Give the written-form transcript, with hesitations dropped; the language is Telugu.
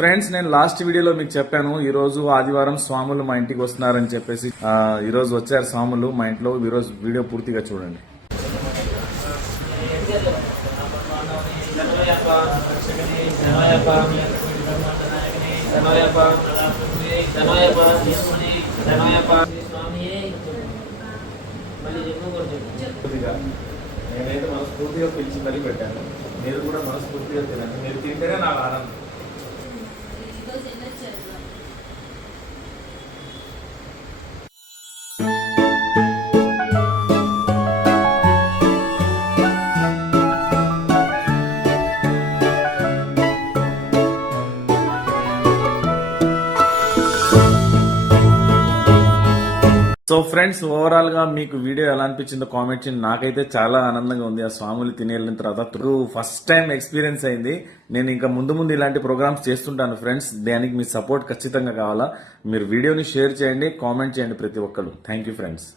ఫ్రెండ్స్, నేను లాస్ట్ వీడియోలో మీకు చెప్పాను ఈ రోజు ఆదివారం స్వాములు మా ఇంటికి వస్తున్నారని చెప్పేసి. ఈ రోజు వచ్చారు స్వాములు మా ఇంట్లో. ఈ రోజు వీడియో పూర్తిగా చూడండి. నేనైతే మనస్ఫూర్తిగా పిలిచి మరీ పెట్టాను. మీరు కూడా మనస్ఫూర్తిగా తినండి. మీరు తింటేనే నాకు ఆనందం. సో ఫ్రెండ్స్, ఓవరాల్ గా మీకు వీడియో ఎలా అనిపించిందో కామెంట్ చేయండి. నాకైతే చాలా ఆనందంగా ఉంది. ఆ స్వాములు తిని వెళ్ళిన తర్వాత ఫస్ట్ టైం ఎక్స్పీరియన్స్ అయింది. నేను ఇంకా ముందు ముందు ఇలాంటి ప్రోగ్రామ్స్ చేస్తుంటాను ఫ్రెండ్స్. దానికి మీ సపోర్ట్ ఖచ్చితంగా కావాలా. మీరు వీడియోని షేర్ చేయండి, కామెంట్ చేయండి ప్రతి ఒక్కరు. Thank you friends.